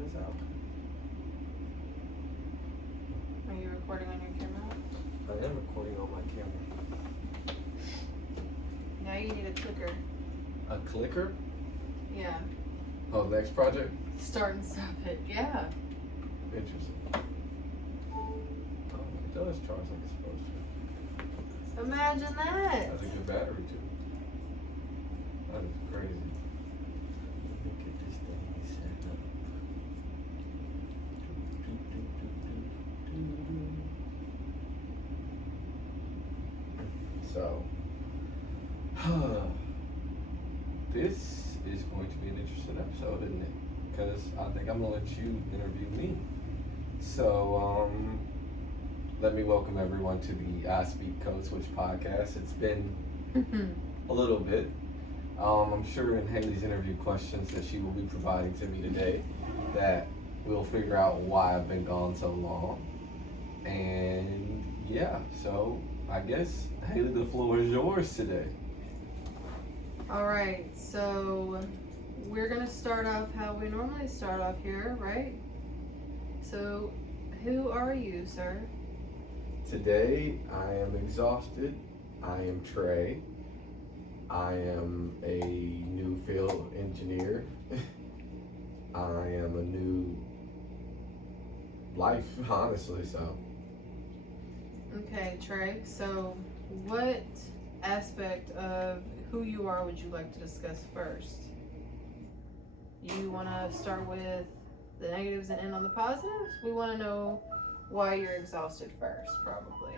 this out. Are you recording on your camera? I am recording on my camera. Now you need a clicker. A clicker? Yeah. Oh, next project? Start and stop it. Yeah. Interesting. Oh, it does charge like it's supposed to. Imagine that. Has a good battery too. That is crazy. Let me get this thing set up. So, this is going to be an interesting episode, isn't it? Because I think I'm gonna let you interview me. So, let me welcome everyone to the I Speak Code Switch podcast. It's been a little bit. I'm sure in Haley's interview questions that she will be providing to me today that we'll figure out why I've been gone so long. And yeah, so I guess, Haley, the floor is yours today. All right. So we're going to start off how we normally start off here, right? So who are you, sir? Today, I am exhausted. I am Trey. I am a new field engineer. I am a new life, honestly, so. Okay, Trey. So what aspect of who you are would you like to discuss first? You want to start with the negatives and end on the positives? We want to know why you're exhausted first, probably.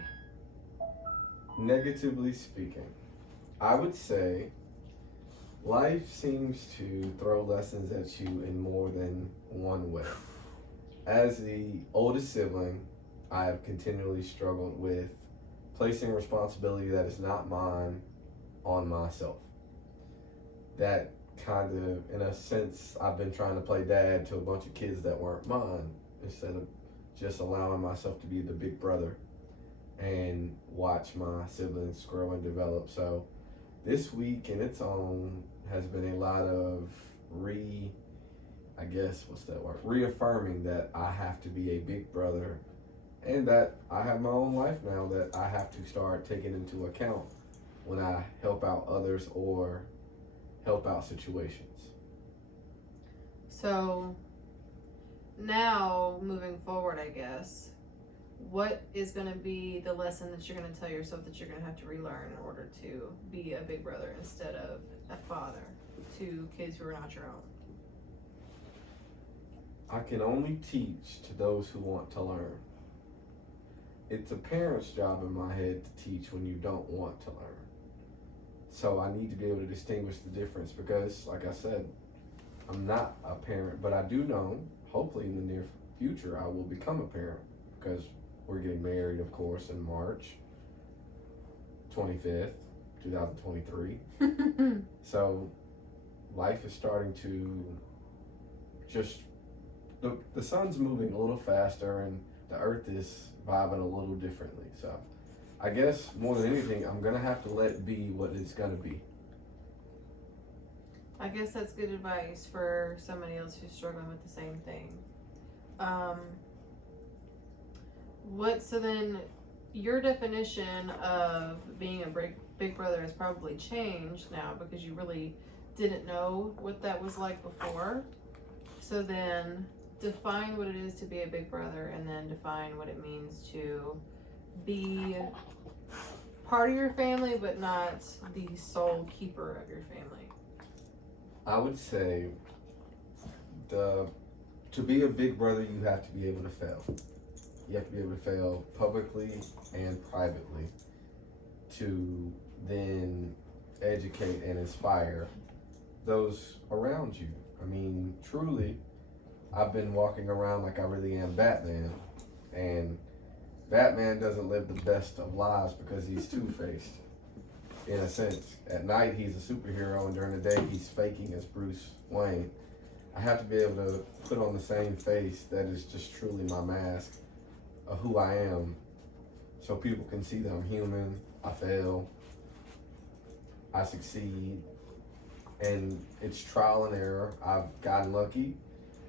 Negatively speaking, I would say life seems to throw lessons at you in more than one way. As the oldest sibling, I have continually struggled with placing responsibility that is not mine on myself. That kind of, in a sense, I've been trying to play dad to a bunch of kids that weren't mine instead of just allowing myself to be the big brother and watch my siblings grow and develop. So this week in its own has been a lot of reaffirming that I have to be a big brother and that I have my own life now that I have to start taking into account when I help out others or help out situations. So now moving forward, I guess, what is going to be the lesson that you're going to tell yourself that you're going to have to relearn in order to be a big brother instead of a father to kids who are not your own? I can only teach to those who want to learn. It's a parent's job in my head to teach when you don't want to learn. So I need to be able to distinguish the difference because, like I said, I'm not a parent, but I do know, hopefully in the near future, I will become a parent because we're getting married, of course, in March 25th, 2023. So life is starting to just, the sun's moving a little faster and the earth is vibing a little differently. So I guess more than anything, I'm going to have to let it be what it's going to be. I guess that's good advice for somebody else who's struggling with the same thing. So then your definition of being a big brother has probably changed now because you really didn't know what that was like before. So then define what it is to be a big brother and then define what it means to be part of your family but not the sole keeper of your family. I would say to be a big brother, you have to be able to fail. You have to be able to fail publicly and privately to then educate and inspire those around you. I mean, truly, I've been walking around like I really am Batman, and Batman doesn't live the best of lives because he's two-faced, in a sense. At night, he's a superhero, and during the day, he's faking as Bruce Wayne. I have to be able to put on the same face that is just truly my mask of who I am so people can see that I'm human, I fail, I succeed, and it's trial and error. I've gotten lucky,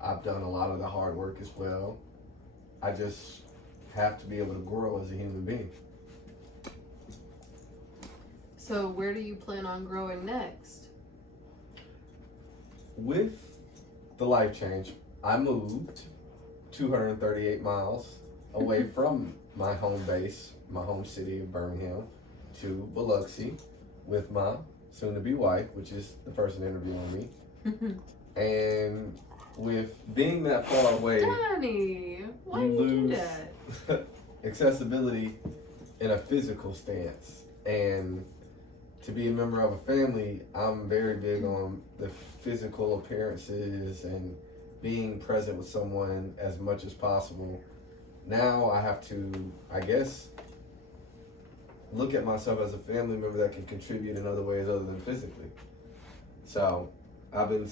I've done a lot of the hard work as well. I just have to be able to grow as a human being. So where do you plan on growing next? With the life change, I moved 238 miles away from my home base, my home city of Birmingham, to Biloxi with my soon-to-be wife, which is the person interviewing me. And with being that far away, Donnie, why do you do that? accessibility in a physical stance. And to be a member of a family, I'm very big on the physical appearances and being present with someone as much as possible. Now I have to, I guess, look at myself as a family member that can contribute in other ways other than physically. So I've been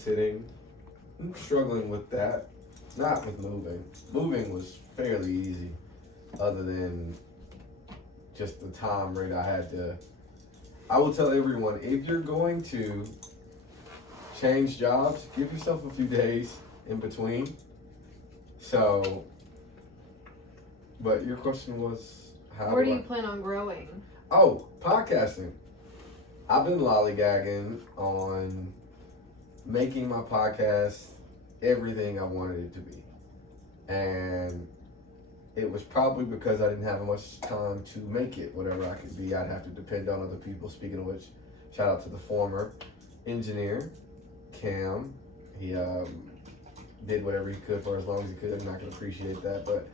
struggling with that, not with moving. Moving was fairly easy, other than just the time rate I had to. I will tell everyone, if you're going to change jobs, give yourself a few days in between. So, but your question was, Where do you plan on growing? Oh, podcasting. I've been lollygagging on making my podcast everything I wanted it to be. And it was probably because I didn't have much time to make it whatever I could be. I'd have to depend on other people. Speaking of which, shout out to the former engineer, Cam. He did whatever he could for as long as he could, and I can appreciate that. But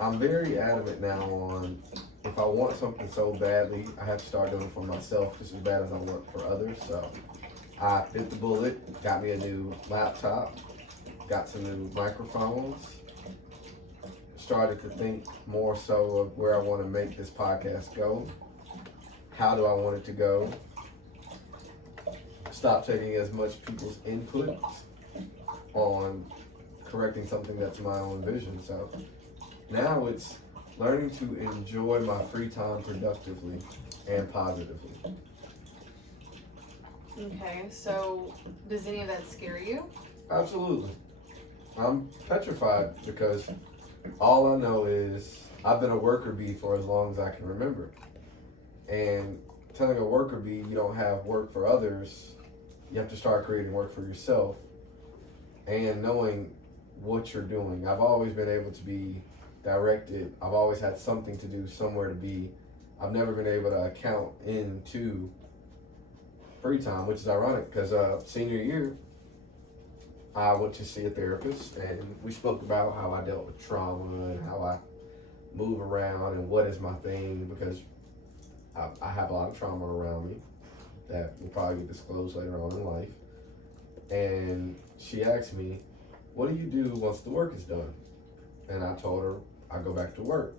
I'm very adamant now on, if I want something so badly, I have to start doing it for myself just as bad as I work for others. So I bit the bullet, got me a new laptop, got some new microphones, started to think more so of where I want to make this podcast go. How do I want it to go? Stop taking as much people's input on correcting something that's my own vision. So now it's learning to enjoy my free time productively and positively. Okay, so does any of that scare you? Absolutely. I'm petrified because all I know is I've been a worker bee for as long as I can remember. And telling a worker bee you don't have work for others, you have to start creating work for yourself and knowing what you're doing. I've always been able to be directed. I've always had something to do, somewhere to be. I've never been able to account into free time, which is ironic because senior year, I went to see a therapist and we spoke about how I dealt with trauma and how I move around and what is my thing, because I have a lot of trauma around me that will probably be disclosed later on in life. And she asked me, what do you do once the work is done? And I told her I go back to work.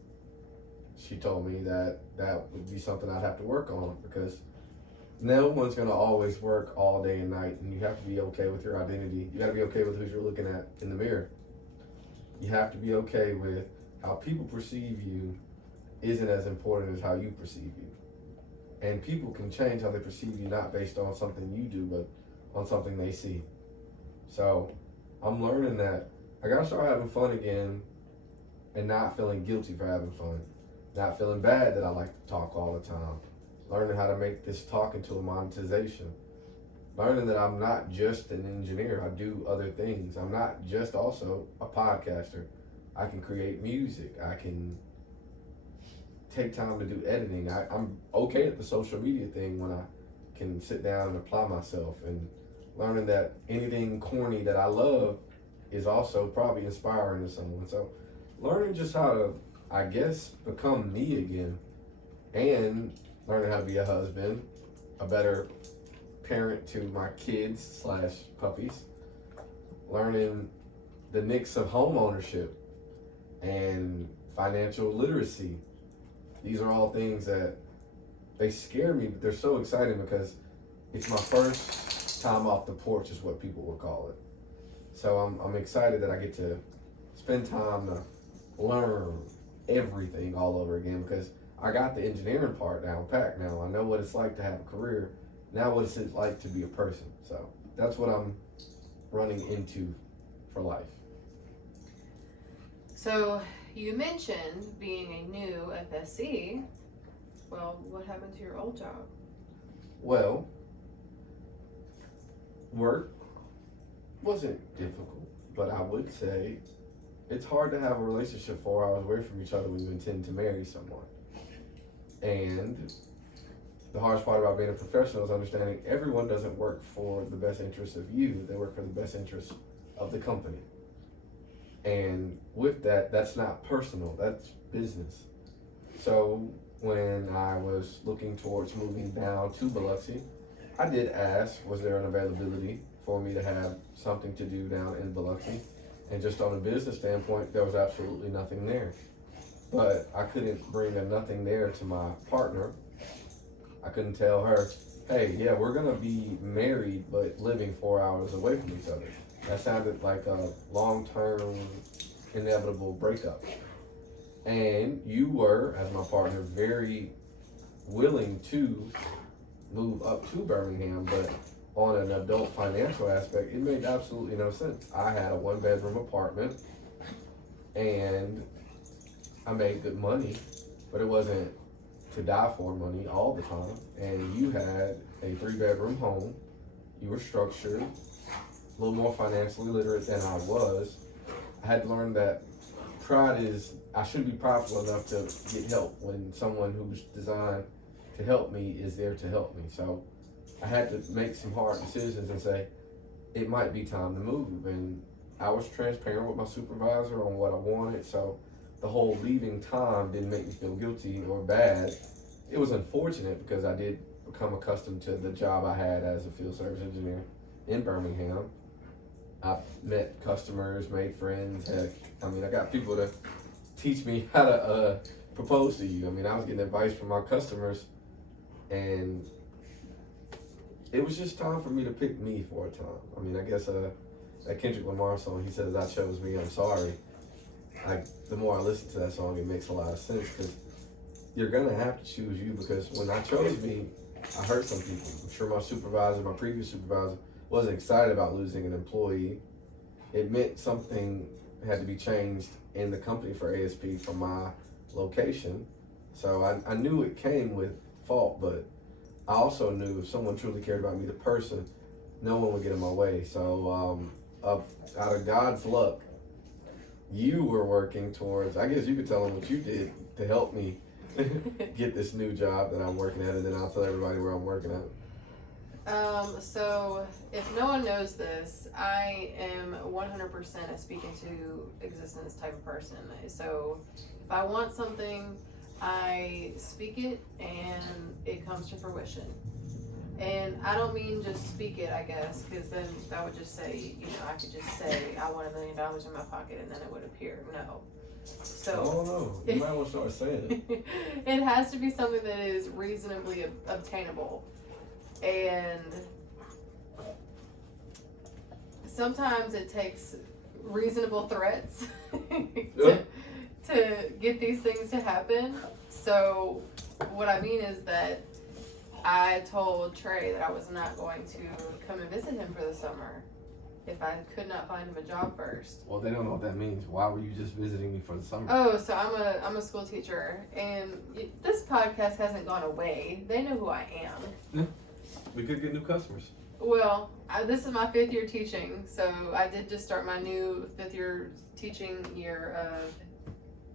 She told me that would be something I'd have to work on, because no one's gonna always work all day and night, and you have to be okay with your identity. You gotta be okay with who you're looking at in the mirror. You have to be okay with how people perceive you isn't as important as how you perceive you. And people can change how they perceive you, not based on something you do, but on something they see. So I'm learning that I gotta start having fun again and not feeling guilty for having fun. Not feeling bad that I like to talk all the time. Learning how to make this talk into a monetization. Learning that I'm not just an engineer, I do other things. I'm not just also a podcaster. I can create music. I can take time to do editing. I'm okay at the social media thing when I can sit down and apply myself. And learning that anything corny that I love is also probably inspiring to someone. So learning just how to, I guess, become me again, and learning how to be a husband, a better parent to my kids / puppies, learning the nicks of home ownership and financial literacy. These are all things that they scare me, but they're so exciting because it's my first time off the porch is what people would call it. So I'm excited that I get to spend time to learn everything all over again, because I got the engineering part down packed now. I know what it's like to have a career. Now what it's like to be a person. So that's what I'm running into for life. So you mentioned being a new FSC. Well, what happened to your old job? Well, work wasn't difficult, but I would say it's hard to have a relationship 4 hours away from each other when you intend to marry someone. And the hardest part about being a professional is understanding everyone doesn't work for the best interest of you, they work for the best interest of the company. And with that, that's not personal, that's business. So when I was looking towards moving down to Biloxi, I did ask, was there an availability for me to have something to do down in Biloxi? And just on a business standpoint, there was absolutely nothing there. But I couldn't bring a nothing there to my partner. I couldn't tell her, hey, yeah, we're gonna be married, but living 4 hours away from each other. That sounded like a long-term, inevitable breakup. And you were, as my partner, very willing to move up to Birmingham, but on an adult financial aspect, it made absolutely no sense. I had a 1-bedroom apartment, and I made good money, but it wasn't to die for money all the time. And you had a 3-bedroom home. You were structured, a little more financially literate than I was. I had to learn that I should be prideful enough to get help when someone who's designed to help me is there to help me. So I had to make some hard decisions and say, it might be time to move. And I was transparent with my supervisor on what I wanted. So the whole leaving time didn't make me feel guilty or bad. It was unfortunate because I did become accustomed to the job I had as a field service engineer in Birmingham. I met customers, made friends. Heck, I got people to teach me how to propose to you. I was getting advice from my customers, and it was just time for me to pick me for a time. I guess that Kendrick Lamar song, he says, I chose me, I'm sorry. The more I listen to that song, it makes a lot of sense, because you're gonna have to choose you, because when I chose me, I hurt some people. I'm sure my previous supervisor, wasn't excited about losing an employee. It meant something had to be changed in the company for ASP from my location. So I knew it came with fault, but I also knew if someone truly cared about me, the person, no one would get in my way. So out of God's luck, you were working towards, I guess you could tell them what you did to help me get this new job that I'm working at, and then I'll tell everybody where I'm working at. So if no one knows this, I am 100% a speak into existence type of person. So if I want something, I speak it and it comes to fruition. And I don't mean just speak it, I guess, because then that would just say, I could just say I want $1 million in my pocket and then it would appear. No. So, oh no, you might want to start saying it. It has to be something that is reasonably obtainable. And sometimes it takes reasonable threats to get these things to happen. So what I mean is that I told Trey that I was not going to come and visit him for the summer if I could not find him a job first. Well, they don't know what that means. Why were you just visiting me for the summer? Oh, so I'm a school teacher, and this podcast hasn't gone away. They know who I am. Yeah. We could get new customers. Well, this is my 5th year teaching, so I did just start my new 5th year teaching year of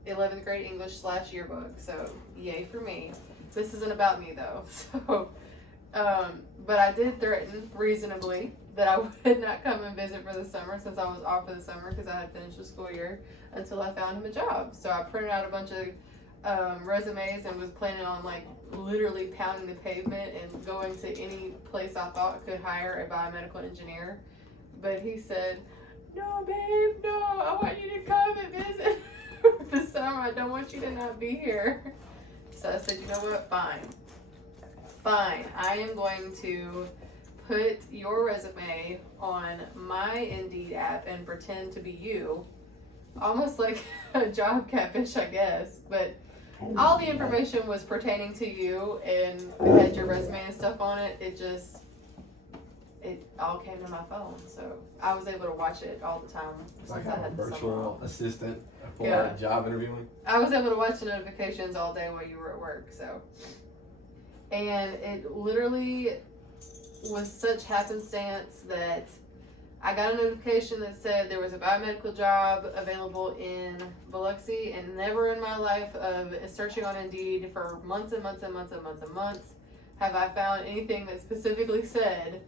11th grade English / yearbook, so yay for me. This isn't about me though, so, but I did threaten reasonably that I would not come and visit for the summer since I was off for the summer because I had finished the school year until I found him a job. So I printed out a bunch of resumes and was planning on literally pounding the pavement and going to any place I thought could hire a biomedical engineer. But he said, no, babe, no, I want you to come and visit for the summer. I don't want you to not be here. So I said, you know what, fine. I am going to put your resume on my Indeed app and pretend to be you. Almost like a job catfish, I guess. But all the information was pertaining to you and it had your resume and stuff on it. it all came to my phone, so I was able to watch it all the time. Like since I a had the summer virtual off. assistant for Yeah. job interviewing. I was able to watch the notifications all day while you were at work, so. And it literally was such happenstance that I got a notification that said there was a biomedical job available in Biloxi, and never in my life of searching on Indeed for months and months and months and months and months have I found anything that specifically said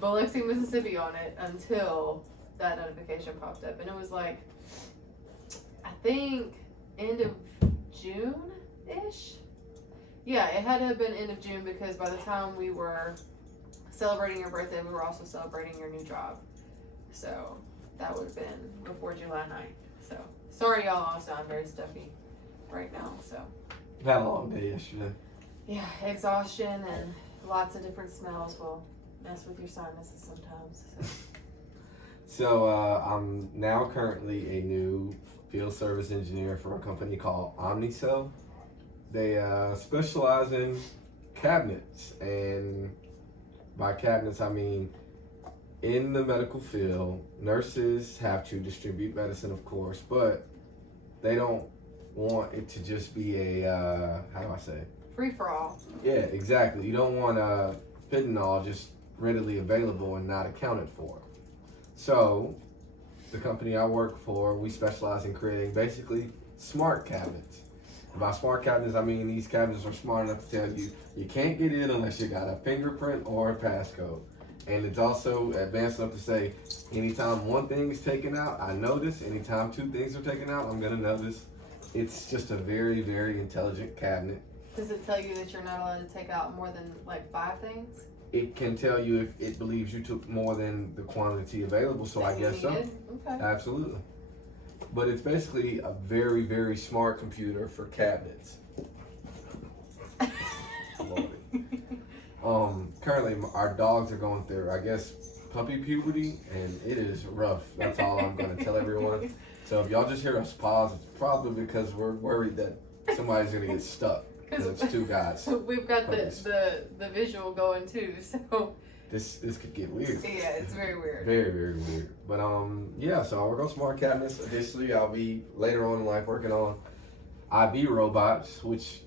Biloxi, Mississippi on it until that notification popped up. And it was like, I think end of June-ish? Yeah, it had to have been end of June, because by the time we were celebrating your birthday, we were also celebrating your new job. So that would have been before July 9th. So sorry y'all, also I'm very stuffy right now. So Had a long day yesterday. yeah, exhaustion and lots of different smells will mess with your sinuses sometimes. So I'm now currently a new field service engineer for a company called Omnicell. They specialize in cabinets, and by cabinets I mean in the medical field, nurses have to distribute medicine, of course, but they don't want it to just be a, how do I say? Free for all. Yeah, exactly. You don't want fentanyl just readily available and not accounted for. So, the company I work for, we specialize in creating basically smart cabinets. And by smart cabinets, I mean these cabinets are smart enough to tell you you can't get in unless you got a fingerprint or a passcode. And it's also advanced enough to say, anytime one thing is taken out, I notice. Anytime two things are taken out, I'm gonna notice. It's just a very, very intelligent cabinet. Does it tell you that you're not allowed to take out more than like 5 things? It can tell you if it believes you took more than the quantity available, so I guess so. Okay. Absolutely. But it's basically a very, very smart computer for cabinets. Currently our dogs are going through, I guess, puppy puberty, and it is rough. That's all I'm going to tell everyone. So if y'all just hear us pause, it's probably because we're worried that somebody's going to get stuck. Because it's 2 guys. We've got the visual going too, so. This could get weird. Yeah, it's very weird. Very, very weird. But yeah, so I work on smart cabinets. Additionally, I'll be later on in life working on IV robots, which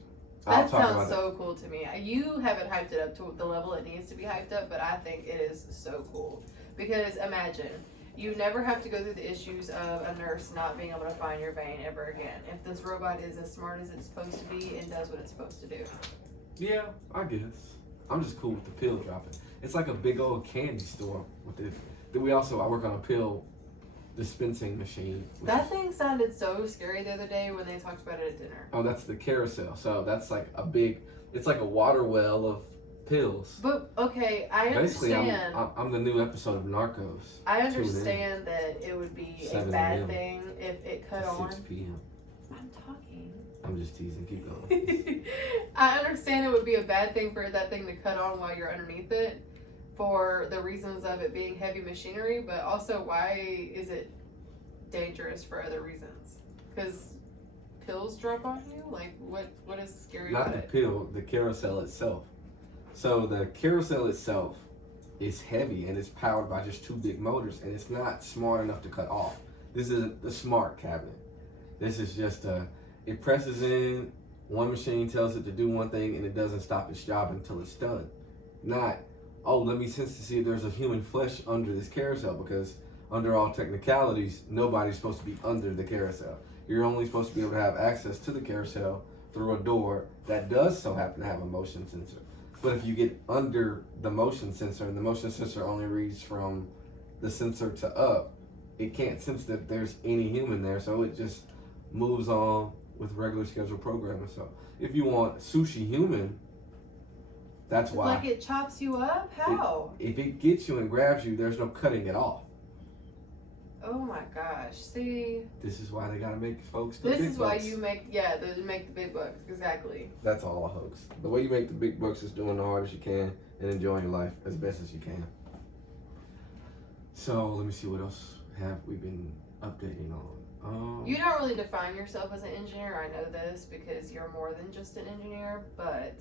I'll That talk sounds about. so cool to me. You haven't hyped it up to the level it needs to be hyped up, but I think it is so cool. Because imagine, you never have to go through the issues of a nurse not being able to find your vein ever again. If this robot is as smart as it's supposed to be and does what it's supposed to do. Yeah, I guess. I'm just cool with the pill dropping. It's like a big old candy store with it. Then I work on a pill dispensing machine. That thing sounded so scary the other day when they talked about it at dinner. Oh, that's the carousel. So that's like it's like a water well of pills. But okay, I Basically, understand. I'm the new episode of Narcos. I understand that it would be a 7 bad a.m. thing if it cut on. 6 p.m. I'm talking. I'm just teasing. Keep going. I understand it would be a bad thing for that thing to cut on while you're underneath it for the reasons of it being heavy machinery, but also why is it dangerous for other reasons? Because pills drop on you? Like, what is scary Not about the it? pill, the carousel itself. So the carousel itself is heavy and it's powered by just 2 big motors, and it's not smart enough to cut off. This isn't the smart cabinet. This is just it presses in, one machine tells it to do one thing, and it doesn't stop its job until it's done. Not, oh, let me sense to see if there's a human flesh under this carousel, because under all technicalities, nobody's supposed to be under the carousel. You're only supposed to be able to have access to the carousel through a door that does so happen to have a motion sensor. But if you get under the motion sensor, and the motion sensor only reads from the sensor to up, it can't sense that there's any human there, so it just moves on with regular scheduled programming. So if you want sushi human, that's why. Like it chops you up? How? If it gets you and grabs you, there's no cutting it off. Oh my gosh. See, This is why they gotta make folks the this big is why bucks. you make the big bucks. Exactly. That's all a hoax. The way you make the big bucks is doing the hardest you can and enjoying your life as best as you can. So let me see, what else have we been updating on? You don't really define yourself as an engineer. I know this because you're more than just an engineer, but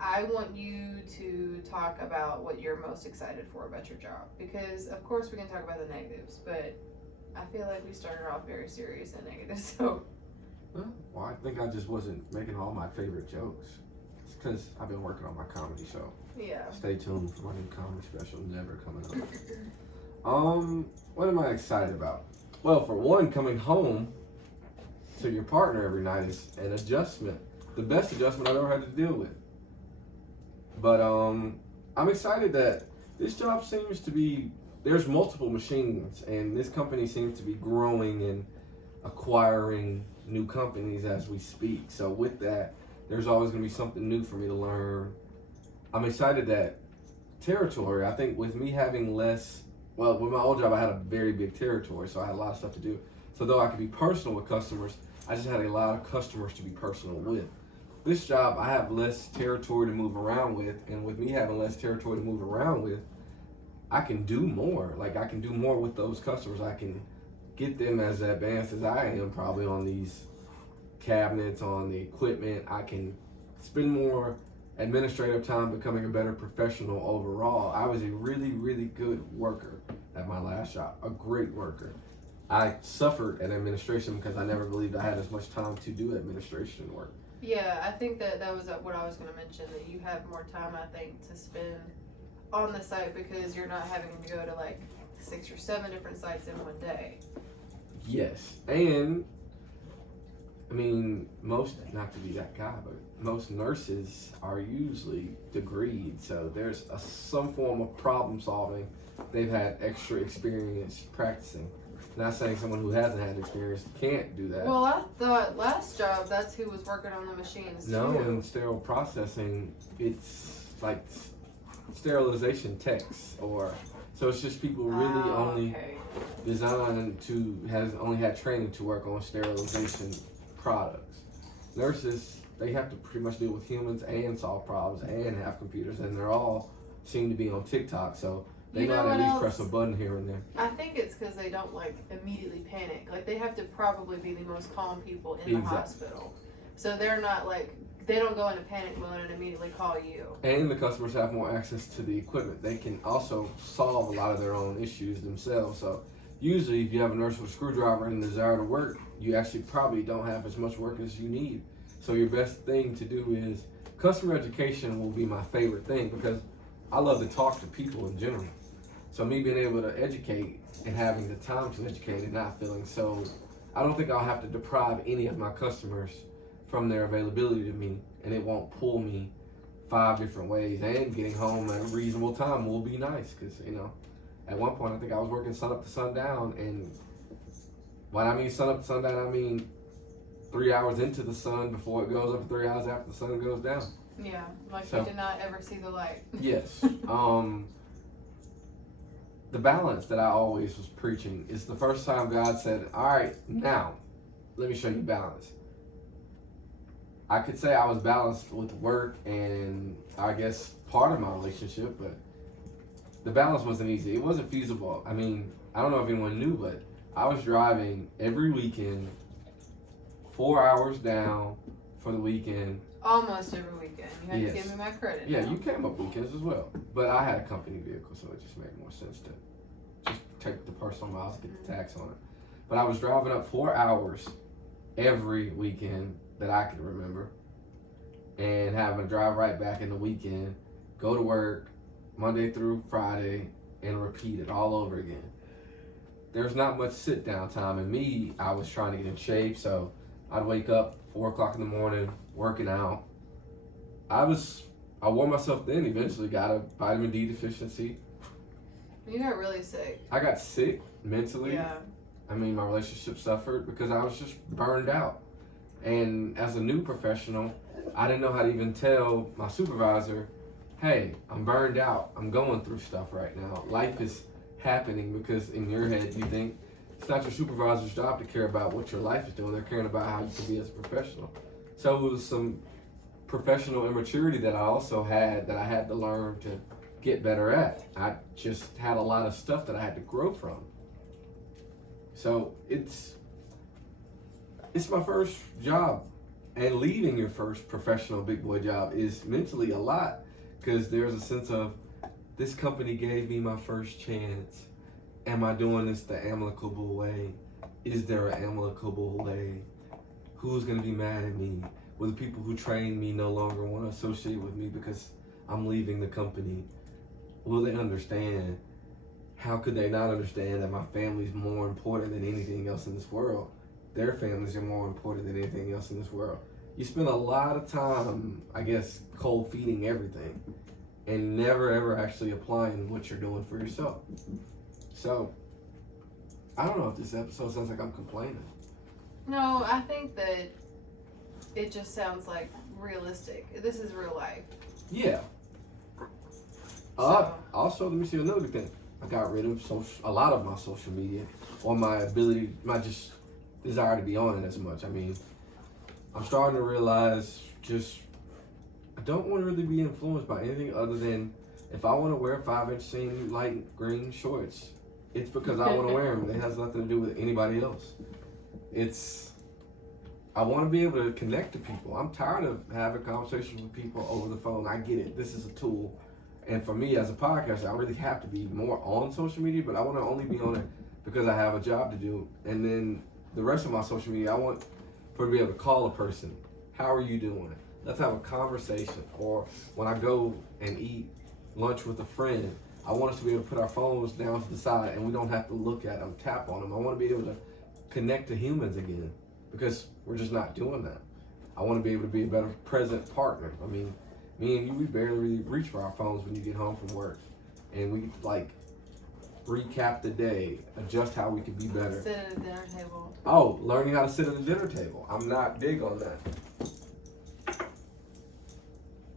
I want you to talk about what you're most excited for about your job, because of course we can talk about the negatives, but I feel like we started off very serious and negative. So Well, I think I just wasn't making all my favorite jokes. It's because I've been working on my comedy show. yeah. Stay tuned for my new comedy special, never coming up. What am I excited about? Well, for one, coming home to your partner every night is an adjustment. The best adjustment I've ever had to deal with. But I'm excited that this job seems to be, there's multiple machines, and this company seems to be growing and acquiring new companies as we speak. So with that, there's always going to be something new for me to learn. I'm excited that territory, I think with me having less, well, with my old job, I had a very big territory, so I had a lot of stuff to do. So though I could be personal with customers, I just had a lot of customers to be personal with. This job, I have less territory to move around with, and with me having less territory to move around with, I can do more. Like, I can do more with those customers. I can get them as advanced as I am probably on these cabinets, on the equipment. I can spend more administrative time becoming a better professional overall. I was a really, really good worker at my last job, a great worker. I suffered at administration because I never believed I had as much time to do administration work. Yeah, I think that was what I was going to mention, that you have more time, I think, to spend on the site because you're not having to go to like 6 or 7 different sites in one day. Yes, and I mean, most, not to be that guy, but most nurses are usually degreed, so there's some form of problem solving. They've had extra experience practicing. Not saying someone who hasn't had experience can't do that. Well, I thought last job, that's who was working on the machines No, too. in sterile processing, it's like sterilization techs, or so it's just people really only okay. designed to, has only had training to work on sterilization products. Nurses, they have to pretty much deal with humans and solve problems and have computers, and they're all seem to be on TikTok, so they You know gotta at what least else? press a button here and there. I think it's because they don't like immediately panic. Like, they have to probably be the most calm people in the Exactly. hospital. So they're not like, they don't go into panic mode and immediately call you. And the customers have more access to the equipment. They can also solve a lot of their own issues themselves. So usually if you have a nurse with a screwdriver and a desire to work, you actually probably don't have as much work as you need. So your best thing to do is, customer education will be my favorite thing because I love to talk to people in general. So me being able to educate and having the time to educate and not feeling so, I don't think I'll have to deprive any of my customers from their availability to me, and it won't pull me 5 different ways, and getting home at a reasonable time will be nice because, you know, at one point I think I was working sun up to sundown, and when I mean sun up to sundown, I mean 3 hours into the sun before it goes up, and 3 hours after the sun goes down. Yeah, like So- you did not ever see the light. Yes. The balance that I always was preaching is the first time God said, all right, now, let me show you balance. I could say I was balanced with work and I guess part of my relationship, but the balance wasn't easy. It wasn't feasible. I mean, I don't know if anyone knew, but I was driving every weekend, 4 hours down for the weekend. Almost every weekend. You had Yes. to give me my credit. Yeah, now. you came up weekends as well. But I had a company vehicle, so it just made more sense to just take the personal miles, get the tax on it. But I was driving up 4 hours every weekend that I could remember, and having to drive right back in the weekend, go to work Monday through Friday, and repeat it all over again. There's not much sit down time, and me, I was trying to get in shape, so I'd wake up 4 o'clock in the morning, working out. I wore myself thin, eventually got a vitamin D deficiency. You got really sick. I got sick mentally. Yeah. I mean, my relationship suffered because I was just burned out. And as a new professional, I didn't know how to even tell my supervisor, hey, I'm burned out. I'm going through stuff right now. Life is happening, because in your head you think it's not your supervisor's job to care about what your life is doing. They're caring about how you can be as a professional. So it was some professional immaturity that I also had that I had to learn to get better at. I just had a lot of stuff that I had to grow from. So it's my first job And leaving your first professional big boy job is mentally a lot, because there's a sense of, this company gave me my first chance. Am I doing this the amicable way? Is there an amicable way? Who's going to be mad at me? Will the people who trained me no longer want to associate with me because I'm leaving the company? Will they understand? How could they not understand that my family's more important than anything else in this world? Their families are more important than anything else in this world. You spend a lot of time, I guess, cold feeding everything and never ever actually applying what you're doing for yourself. So, I don't know if this episode sounds like I'm complaining. No, I think that it just sounds like realistic. This is real life. Yeah. So. Also, let me see another thing. I got rid of a lot of my social media, or my just desire to be on it as much. I mean, I'm starting to realize I don't want to really be influenced by anything other than, if I want to wear 5-inch seam light green shorts, it's because I want to wear them. It has nothing to do with anybody else. I want to be able to connect to people. I'm tired of having conversations with people over the phone. I get it. This is a tool. And for me as a podcaster, I really have to be more on social media, but I want to only be on it because I have a job to do. And then the rest of my social media, I want to be able to call a person. How are you doing? Let's have a conversation. Or when I go and eat lunch with a friend, I want us to be able to put our phones down to the side and we don't have to look at them, tap on them. I want to be able to connect to humans again, because we're just not doing that. I want to be able to be a better present partner. I mean, me and you, we barely really reach for our phones when you get home from work. And we recap the day, adjust how we can be better. Sit at a dinner table. Oh, learning how to sit at a dinner table. I'm not big on that.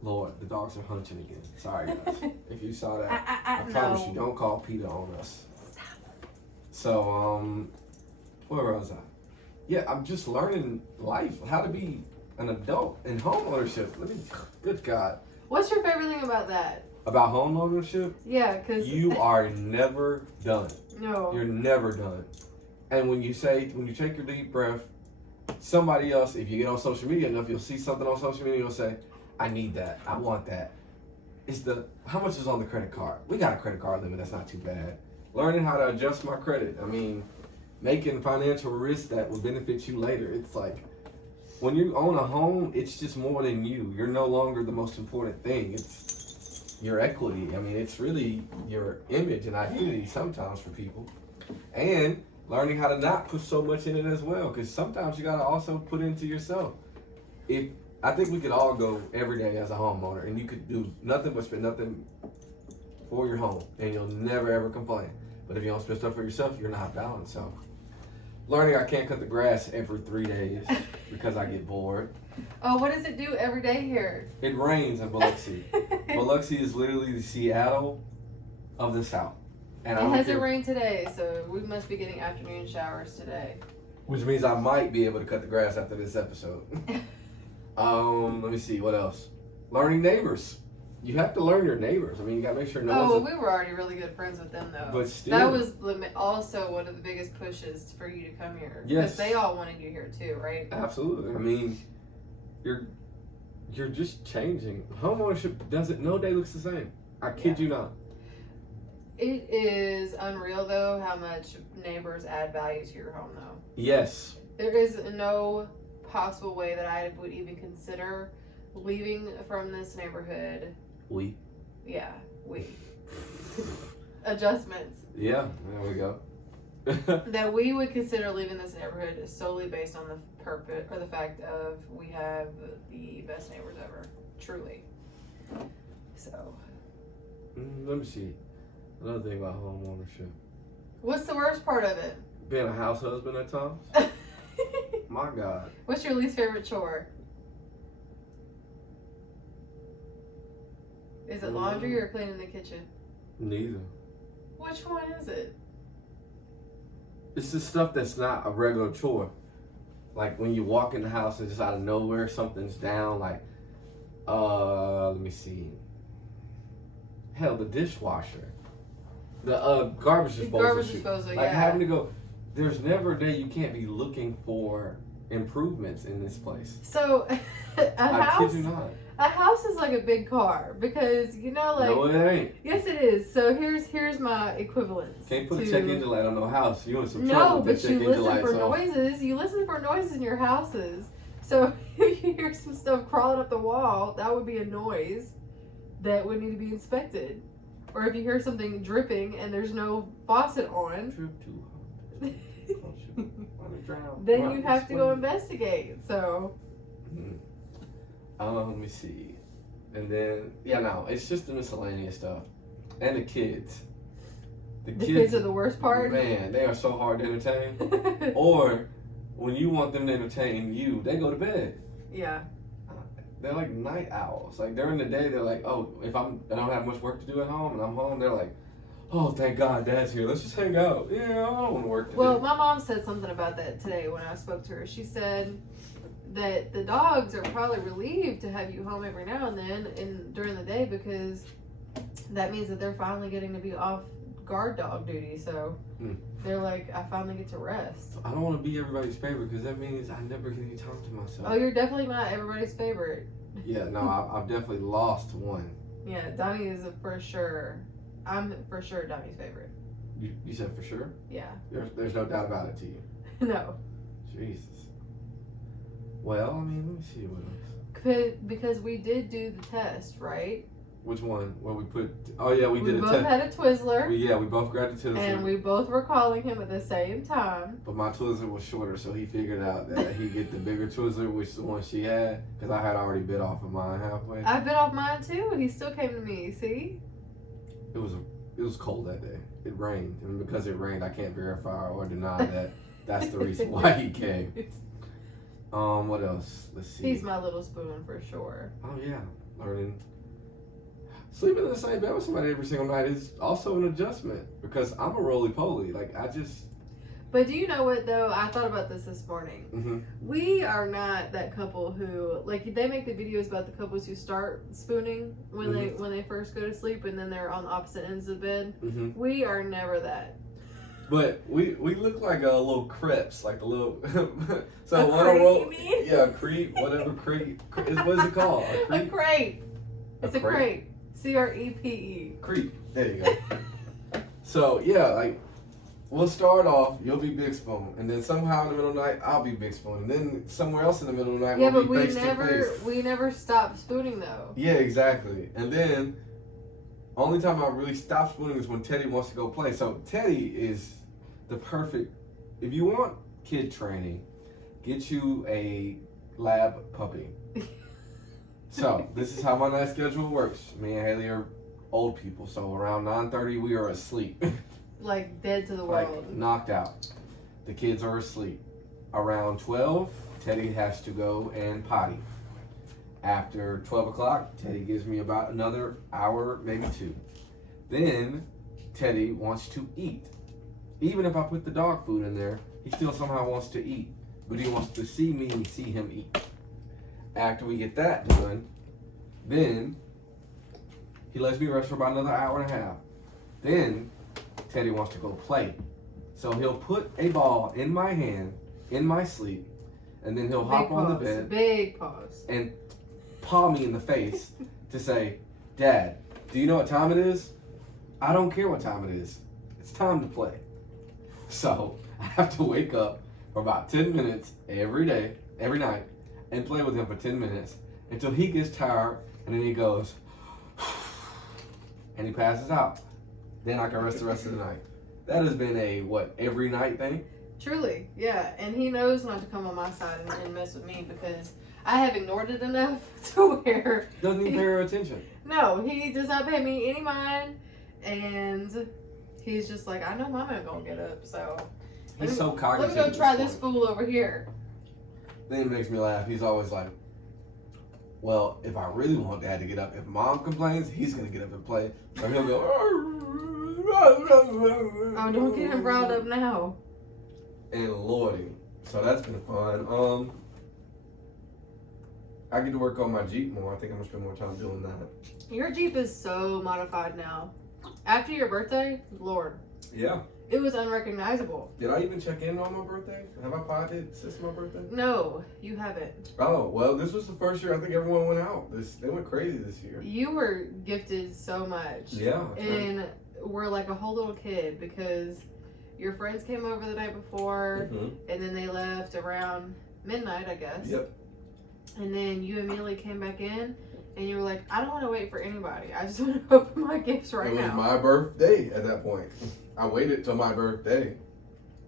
Lord, the dogs are hunching again. Sorry, guys. If you saw that, I promise you, don't call PETA on us. So, where was I? Yeah, I'm just learning life, how to be an adult in home ownership. Good God. What's your favorite thing about that? About home ownership? Yeah, because you are never done. No. You're never done. And when you take your deep breath, somebody else, if you get on social media enough, you'll see something on social media, you'll say, I need that. I want that. How much is on the credit card? We got a credit card limit. That's not too bad. Learning how to adjust my credit. I mean, making financial risks that will benefit you later. It's like, when you own a home, it's just more than you. You're no longer the most important thing. It's your equity. I mean, it's really your image and identity sometimes for people. And learning how to not put so much in it as well, because sometimes you got to also put into yourself. I think we could all go every day as a homeowner, and you could do nothing but spend nothing for your home, and you'll never ever complain. But if you don't spend stuff for yourself, you're not balanced. So, learning I can't cut the grass every 3 days because I get bored. Oh, what does it do every day here? It rains in Biloxi. Biloxi is literally the Seattle of the South. And it hasn't rained today, so we must be getting afternoon showers today. Which means I might be able to cut the grass after this episode. Let me see, what else? Learning neighbors. You have to learn your neighbors. I mean, you gotta make sure we were already really good friends with them, though. But still, that was also one of the biggest pushes for you to come here. Yes, because they all wanted you here too, right? Absolutely. I mean, you're just changing. Homeownership no day looks the same. I kid you not. It is unreal, though, how much neighbors add value to your home, though. Yes. There is no possible way that I would even consider leaving from this neighborhood. Yeah, adjustments. Yeah, there we go. That we would consider leaving this neighborhood solely based on the purpose or the fact of we have the best neighbors ever, truly. So. Let me see. Another thing about home ownership. What's the worst part of it? Being a house husband at times. My God. What's your least favorite chore? Is it laundry or cleaning the kitchen? Neither. Which one is it? It's the stuff that's not a regular chore. Like when you walk in the house and just out of nowhere something's down. Like, let me see. Hell, the dishwasher. The garbage disposal. Garbage disposal, like having to go. There's never a day you can't be looking for improvements in this place. So, I kid you not. a house is like a big car because No, it ain't. yes, it is. So here's my equivalence. Can't put a to- check engine light on no house. You in some No, trouble with but that check you engine listen lights for off. noises. You listen for noises in your houses. So if you hear some stuff crawling up the wall, that would be a noise that would need to be inspected. Or if you hear something dripping and there's no faucet on, Drip too hard. Don't you wanna drown? then Run, you have to go swim. investigate. So Let me see. And then, no, it's just the miscellaneous stuff. And the kids. the kids are the worst part. Man, they are so hard to entertain. Or, when you want them to entertain you, they go to bed. Yeah. They're like night owls. Like, during the day, they're like, oh, if I don't have much work to do at home and I'm home, they're like, oh, thank God Dad's here. Let's just hang out. Yeah, I don't want to work today. Well, my mom said something about that today when I spoke to her. She said that the dogs are probably relieved to have you home every now and then and during the day because that means that they're finally getting to be off guard dog duty. So they're like, I finally get to rest. I don't want to be everybody's favorite because that means I never get any time to myself. Oh, you're definitely not everybody's favorite. Yeah, no, I've definitely lost one. Yeah, Donnie is for sure. I'm for sure Donnie's favorite. You said for sure? Yeah. There's no doubt about it to you. No. Jesus. Well, I mean, let me see what else. Because we did do the test, right? Which one? Where we put? Oh yeah, we did a both test. had a Twizzler. We both grabbed the Twizzler. And we both were calling him at the same time. But my Twizzler was shorter, so he figured out that he'd get the bigger Twizzler, which is the one she had, because I had already bit off of mine halfway. I bit off mine too. He still came to me. See? It was cold that day. It rained, and because it rained, I can't verify or deny that that's the reason why he came. What else? Let's see. He's my little spoon for sure. Oh yeah, learning. Sleeping in the same bed with somebody every single night is also an adjustment because I'm a roly-poly. Like, I just... But do you know what, though? I thought about this morning. Mm-hmm. We are not that couple who... Like, they make the videos about the couples who start spooning when they first go to sleep and then they're on opposite ends of the bed. Mm-hmm. We are never that. But we look like a little crepes, like the little... so A one crepe, roll, you mean? Yeah, a crepe, whatever crepe. What is it called? A crepe. It's a crepe. CREPE. Creep. There you go. So, yeah, like, we'll start off, you'll be Big Spoon, and then somehow in the middle of the night, I'll be Big Spoon, and then somewhere else in the middle of the night, Yeah, we'll but be we face to face. never stop spooning, though. Yeah, exactly. And then, only time I really stop spooning is when Teddy wants to go play. So, Teddy is the perfect, if you want kid training, get you a lab puppy. So, this is how my night schedule works. Me and Haley are old people, so around 9:30 we are asleep. Like dead to the Like, world. knocked out. The kids are asleep. Around 12, Teddy has to go and potty. After 12 o'clock, Teddy gives me about another hour, maybe 2. Then, Teddy wants to eat. Even if I put the dog food in there, he still somehow wants to eat. But he wants to see me see him eat. After we get that done, then he lets me rest for about another hour and a half. Then Teddy wants to go play. So he'll put a ball in my hand, in my sleep, and then he'll hop on the bed Big pause. and paw me in the face to say, Dad, do you know what time it is? I don't care what time it is. It's time to play. So I have to wake up for about 10 minutes every night, and play with him for 10 minutes until he gets tired, and then he goes, and he passes out. Then I can rest the rest of the night. That has been a, every night thing? Truly, yeah. And he knows not to come on my side and mess with me because I have ignored it enough to where... Doesn't even pay her attention. No, he does not pay me any mind, and he's just like, I know Mama gonna get up, so... He's so Let cognitive. me go try at this point. fool over here. Then it makes me laugh. He's always like, well, if I really want Dad to get up, if Mom complains, he's going to get up and play. So he'll go, Oh, don't get him riled up now. and lording. So that's been fun. I get to work on my Jeep more. I think I'm going to spend more time doing that. Your Jeep is so modified now. After your birthday, Lord. Yeah. it was unrecognizable. Did I even check in on my birthday? Have I potted since my birthday? No, you haven't. Oh, well, this was the first year I think everyone went out. They went crazy this year. You were gifted so much. Yeah. And we're like a whole little kid because your friends came over the night before and then they left around midnight, I guess. Yep. And then you immediately came back in and you were like, I don't want to wait for anybody. I just want to open my gifts right now. It was my birthday at that point. I waited till my birthday.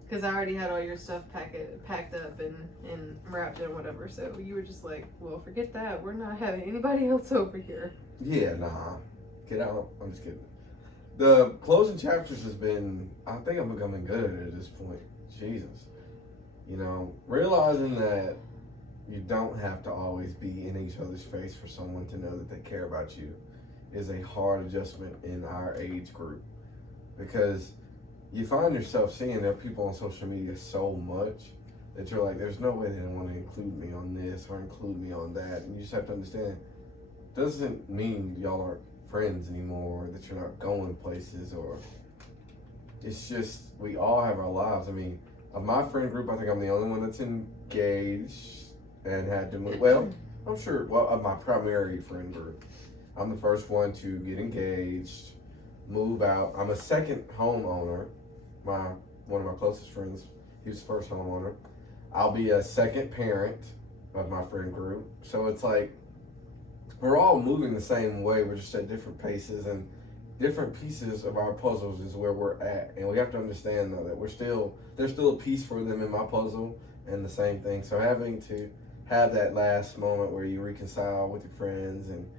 Because I already had all your stuff packed up and wrapped and whatever. So you were just like, well, forget that. We're not having anybody else over here. Yeah, nah. Get out. I'm just kidding. The closing chapters has been, I think I'm becoming good at it at this point. Jesus. You know, realizing that you don't have to always be in each other's face for someone to know that they care about you is a hard adjustment in our age group. Because you find yourself seeing there are people on social media so much that you're like, there's no way they want to include me on this or include me on that. And you just have to understand, doesn't mean y'all aren't friends anymore, or that you're not going places, or it's just, we all have our lives. I mean, of my friend group, I think I'm the only one that's engaged and had to move. Well, I'm sure, of my primary friend group, I'm the first one to get engaged, move out. I'm a second homeowner. One of my closest friends, he was the first homeowner. I'll be a second parent of my friend group. So it's like, we're all moving the same way. We're just at different paces, and different pieces of our puzzles is where we're at. And we have to understand though that there's still a piece for them in my puzzle, and the same thing. So having to have that last moment where you reconcile with your friends and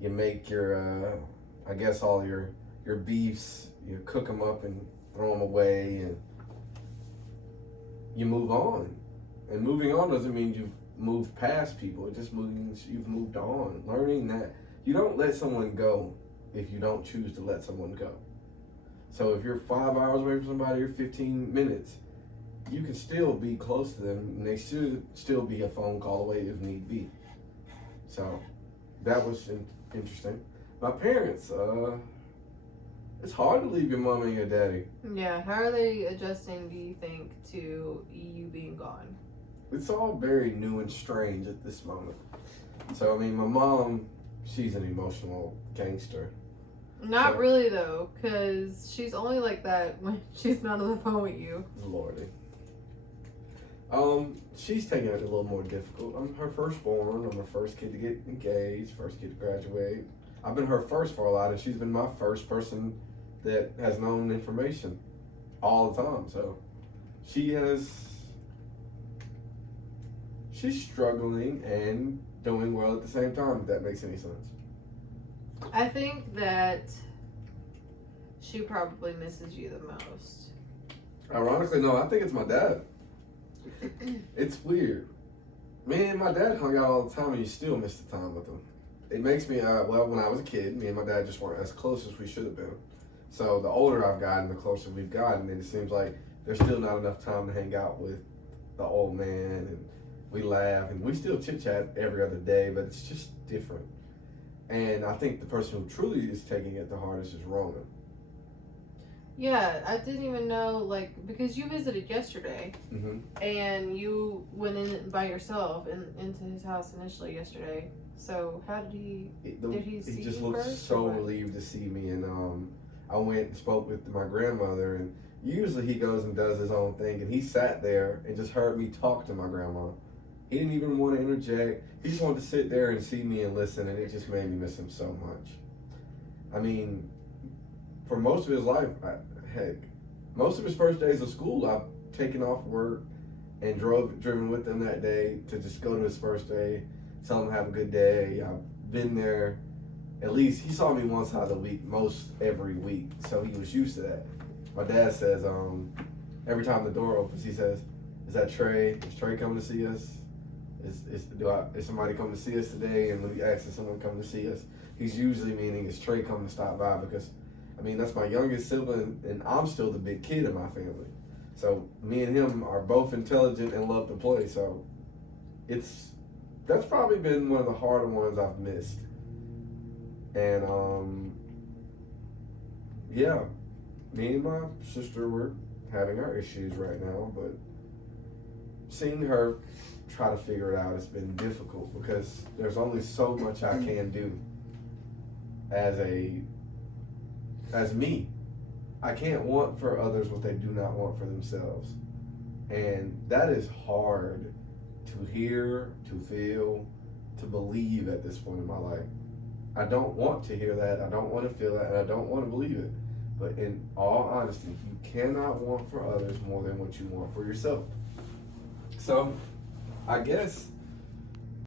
you make your, I guess all your beefs, you cook them up and throw them away, and you move on. And moving on doesn't mean you've moved past people. It just means you've moved on. Learning that you don't let someone go if you don't choose to let someone go. So if you're 5 hours away from somebody or 15 minutes, you can still be close to them, and they should still be a phone call away if need be. So that was interesting. My parents, it's hard to leave your mom and your daddy. Yeah, how are they adjusting, do you think, to you being gone? It's all very new and strange at this moment. So, I mean, my mom, she's an emotional gangster. Not really, though, because she's only like that when she's not on the phone with you. Lordy. She's taking it a little more difficult. I'm her firstborn. I'm her first kid to get engaged, first kid to graduate. I've been her first for a lot, and she's been my first person that has known information all the time. So she's struggling and doing well at the same time, if that makes any sense. I think that she probably misses you the most. Ironically, no, I think it's my dad. It's weird. Me and my dad hung out all the time, and you still miss the time with him. It makes me, when I was a kid, me and my dad just weren't as close as we should have been. So the older I've gotten, the closer we've gotten, and it seems like there's still not enough time to hang out with the old man, and we laugh, and we still chit-chat every other day, but it's just different. And I think the person who truly is taking it the hardest is Roman. Yeah, I didn't even know, like, because you visited yesterday, and you went in by yourself into his house initially yesterday. So how did he see He just you looked first, so or what? relieved to see me, and I went and spoke with my grandmother, and usually he goes and does his own thing, and he sat there and just heard me talk to my grandma. He didn't even want to interject. He just wanted to sit there and see me and listen, and it just made me miss him so much. I mean, for most of his life, most of his first days of school, I've taken off work and driven with him that day to just go to his first day, tell him to have a good day. I've been there, at least he saw me once out of the week, most every week, so he was used to that. My dad says, every time the door opens, he says, "Is that Trey? Is Trey coming to see us? Is somebody coming to see us today?" And when he asks if someone coming to see us, he's usually meaning is Trey coming to stop by, because I mean, that's my youngest sibling, and I'm still the big kid in my family. So me and him are both intelligent and love to play. So that's probably been one of the harder ones I've missed. And yeah, me and my sister were having our issues right now, but seeing her try to figure it out has been difficult because there's only so much I can do as me. I can't want for others what they do not want for themselves. And that is hard to hear, to feel, to believe at this point in my life. I don't want to hear that, I don't want to feel that, and I don't want to believe it. But in all honesty, you cannot want for others more than what you want for yourself. So, I guess